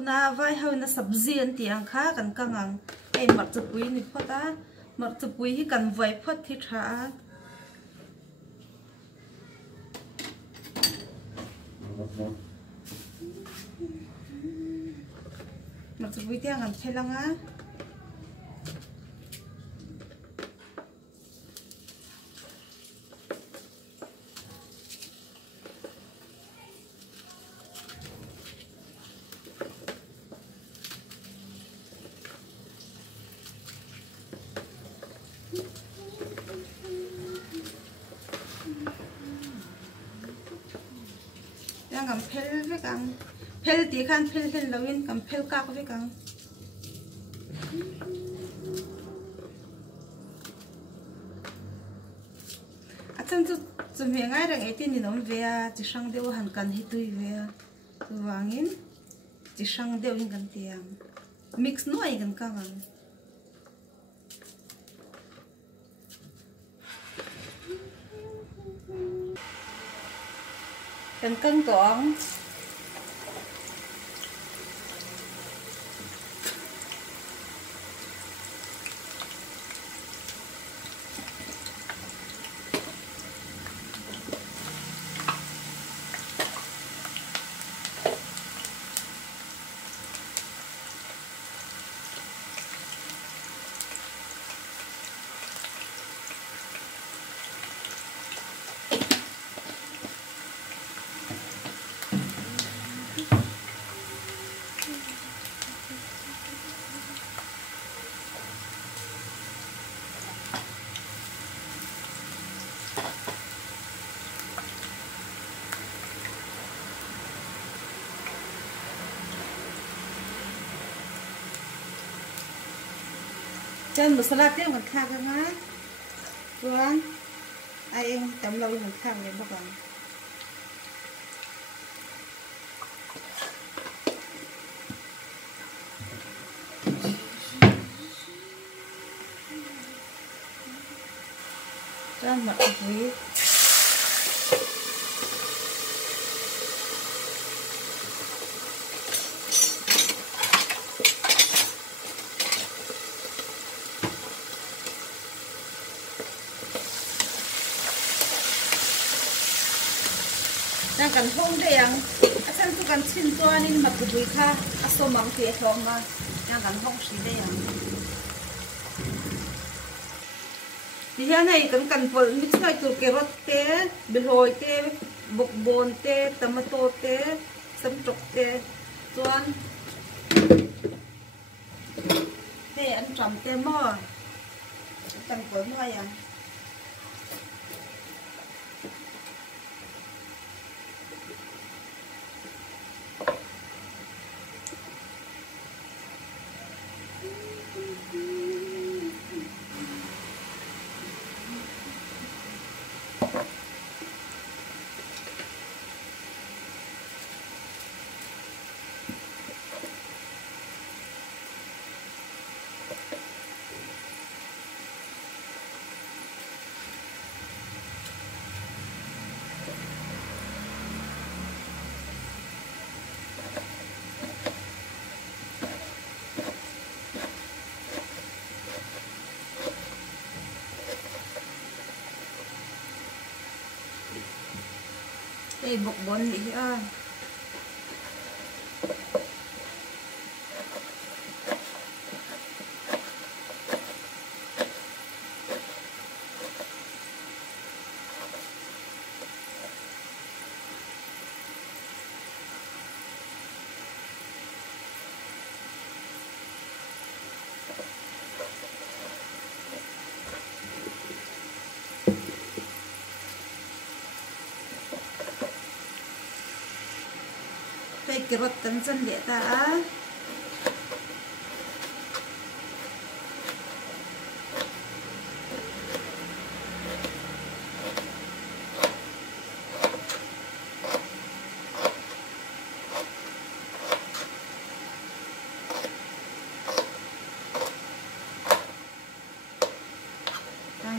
na vai hau na sabzi an tiang kha kan kangang ei mat chupui ni phota mat chupui hi kan vai phot thi tha mat chupui tiang an phelanga cầm phèn với cầm phèn tí khăn phèn phèn lâu in cầm phèn cao với cầm à chân chú mẹ ngay rằng ấy tin thì nó về chỉ sang đeo hẳn cần hết tùy về tu vàng in chỉ sang đeo in cần tiền mix nuôi cần cao vàng cần cân toán chân masala tiếp một khang cái má tuan ai em chấm lâu một khang này các bạn chân mặt quýกันห้องได้ยังอาจารย์ทุกการชิ้นตัวนี่มาคุยค่ะอาสมังเสียทองมากันห้องสีได้ยังที่เห็นไอ้กันพอมิตรใส่ตัวเกลือเต้เบลอยเต้บุกบนเต้ตำมะโตเต้สมจกเต้ส่วนเต้อันจำเต้หม้อกันพอหม้อยังbột bún đi ơi kerot kencen dek ta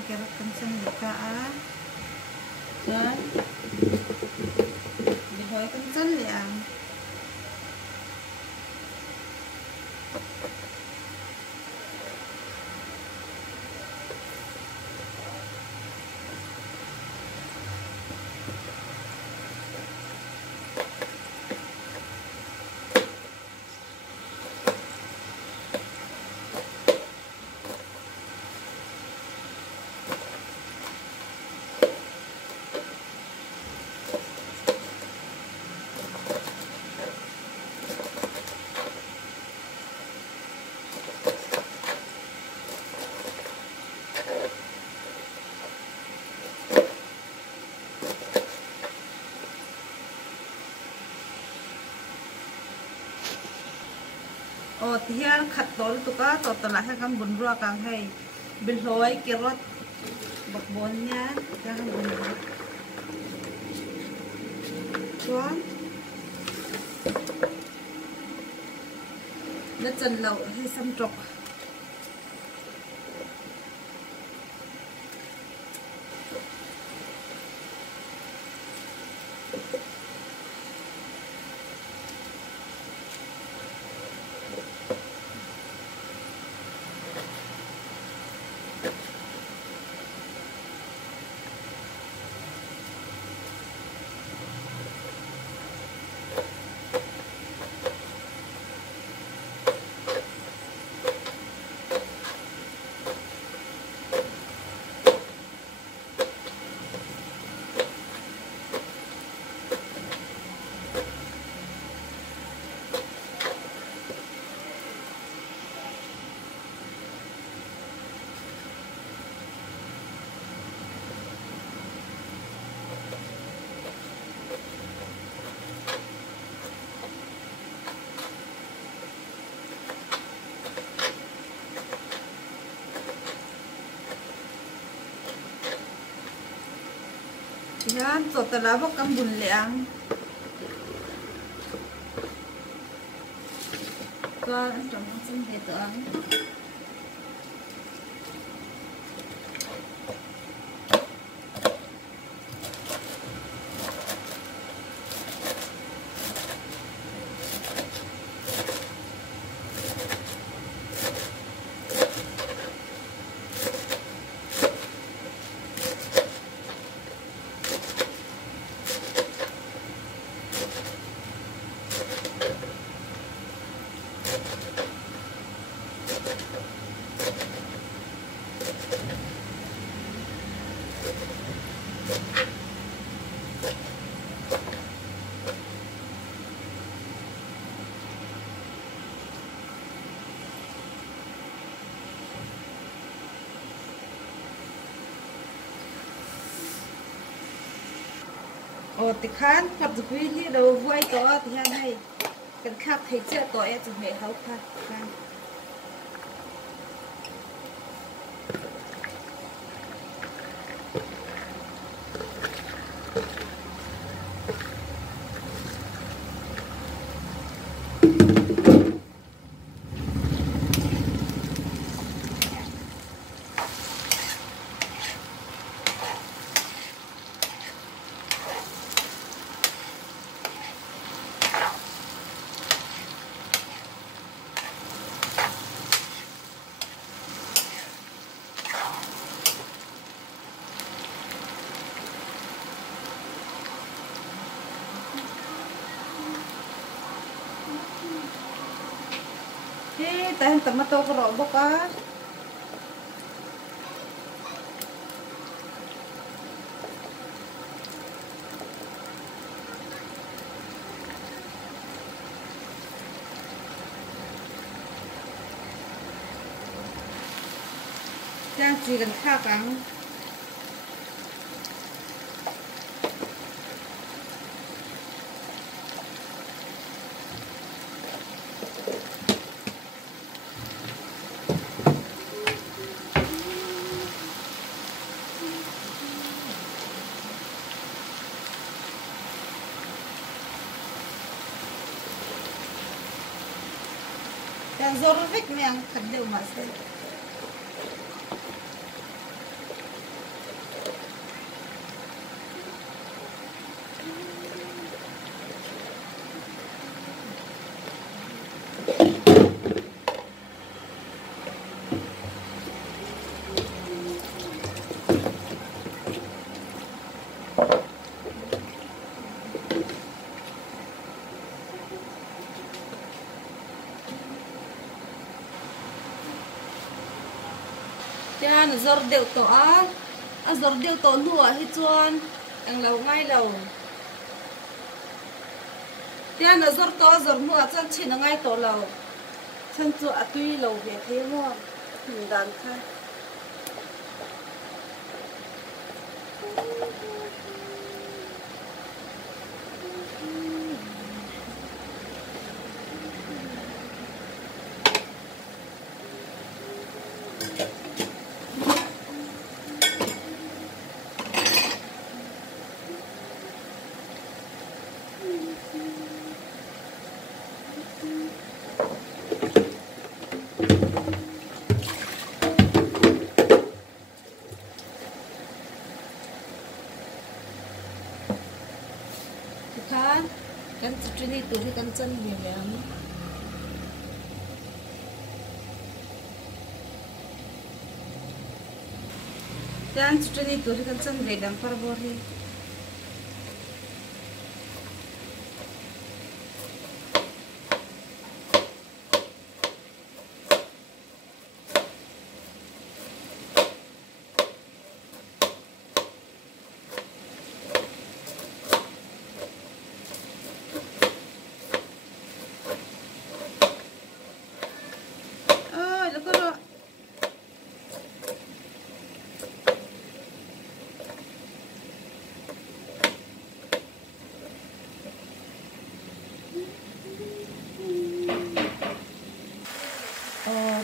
kerot kencen dek ta dan dihoi kencen dek tihan khat tol tuka to tala ha kam bun ro kang hai bin loi kerot bak bonnya jangan bun chuan na chan lau hai sam trok yan to tala bak kam bun leang to an trong sam he to ang thì khán phật quý đi đầu vui to thì han hay cần khác thấy chưa to em chuẩn bị hậu khăn tahan tomato ko robo ka Giang chỉ cần kha cắn Yang zorvik mi ang kadil masay. cha nó giọt đều to á giọt đều to nua hết chuan anh lâu ngay lâu cha nó giọt nua chân chỉ nó ngay to lâu chân chuột tuy lâu về thế mà mình đàn thay kan ini tuh kan chân ya dan ini tuh kan chân redang parbori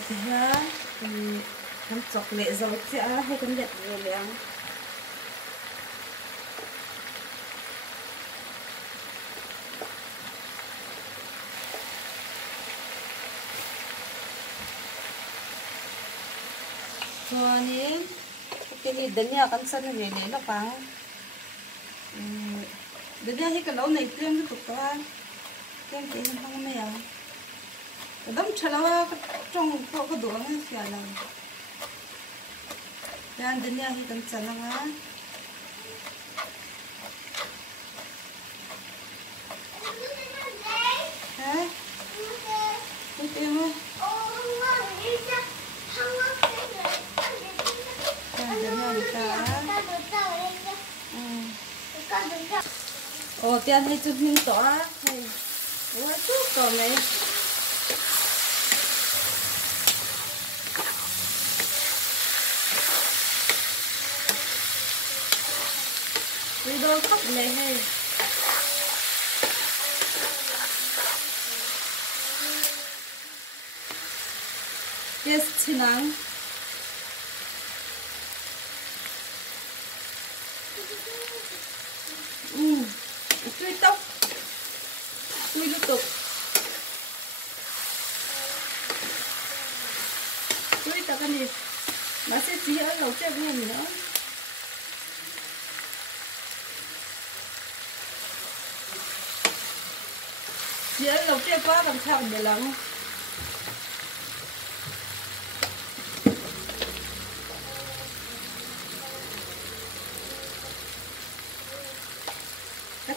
thì ha thì con chọc lệ dầu sẽ hay con nhật rồi lẹ rồi nhé cái gì đến nhà con sân về lấy nó phá đến nhà cái lẩu này tiêm nó tục qua tiêm cái không mèo đâm chả là trong cái đồ này xả là dan đến nhà thì cần chả là hả cái tiêm á dan đến nhà thì ta tiền hay chụp hình tỏ hay quá chút còn này video khóc này hay yes chinang tươi tóc tươi liên tục tươi ta cái gì nó sẽ chỉ ở lẩu chơi với mình nữa chỉ ở lẩu chơi quá làm sao để làm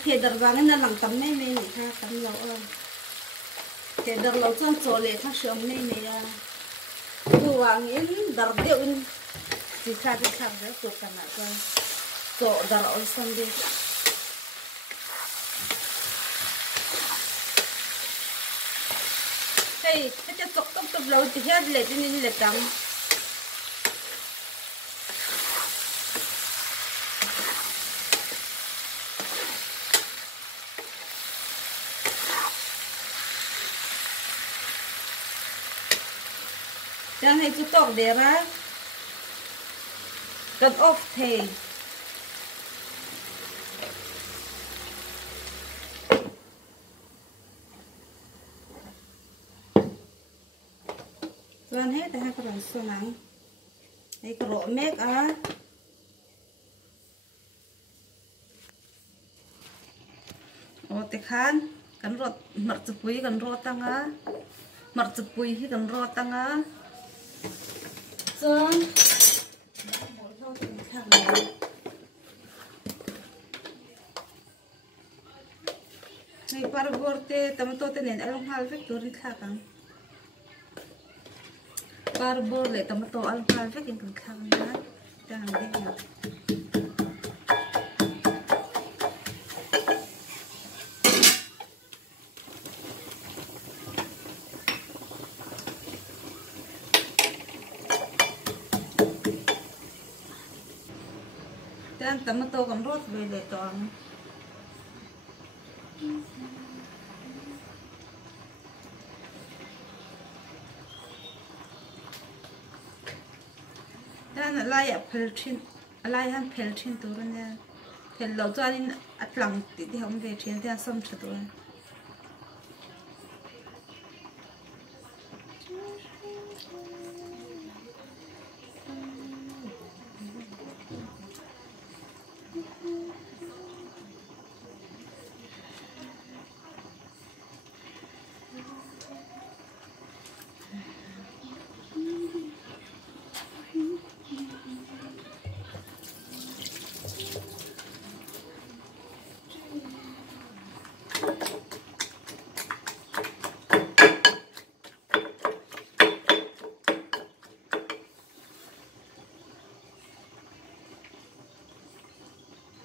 cái đợt vàng nó làm tấm này này ha tấm lẩu cái đợt lẩu trong chỗ lệ thang sớm này này à cô vàng in đợt điệu in chỉ khai cái thang đấy của cả nhà con chỗ đợt lẩu xong đi cái chọc tóc lẩu thì hết lệ thì nên lệ trắng Jangan hay tutok dera cut off tail Jangan hay dah kerana senang hay kerok make oh tekan kan rot mercepui kan rot tanga mercepui hi kan rot tanga Sơn này paraborte tamato tenen along hal factory thakang barbor le tomato al pal vek in kan khang na tang de na dan tomato kan rot ve le tong dan alai a pelchin alai han pelchin tur ne pel lo chuanin atlang ti di hom ve thin ta som thatu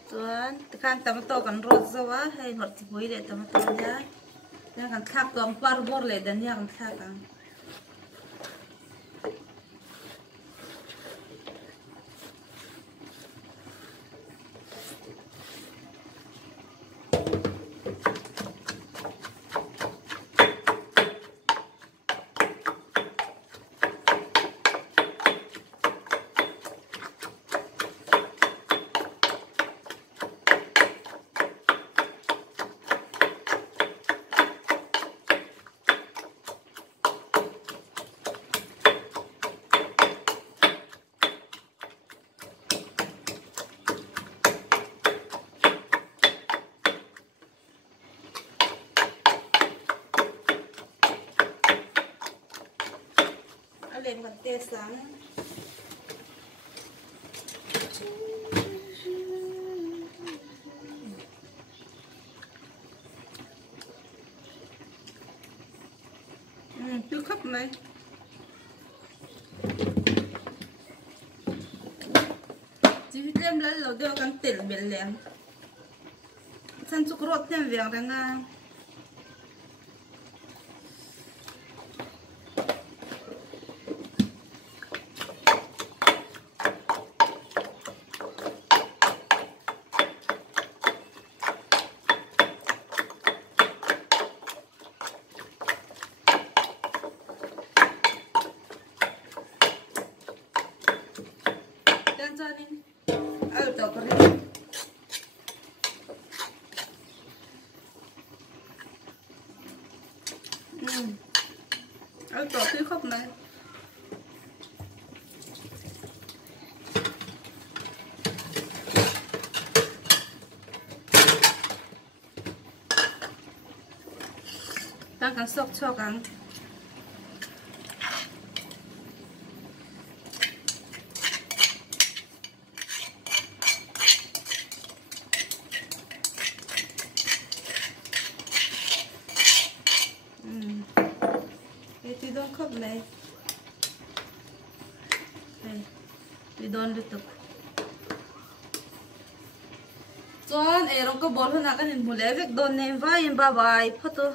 tuan tekan tomato kan rosawa hay ngor ti boi le tomato ya kan khap tom barbor le dan ya kan khap kan lên còn tia sáng chưa khắp này chỉ đem lấy lẩu đeo cắn tiền biển lẹm san chúc rốt thêm vàng ra nga Janin alto corriente alto cứ khóc này đang cắn sọc cho cắn thì đón khóc này thì đón được tục cho anh ấy có bốn hơn là cái nhìn một lẽ việc đón nem vai bye bye photo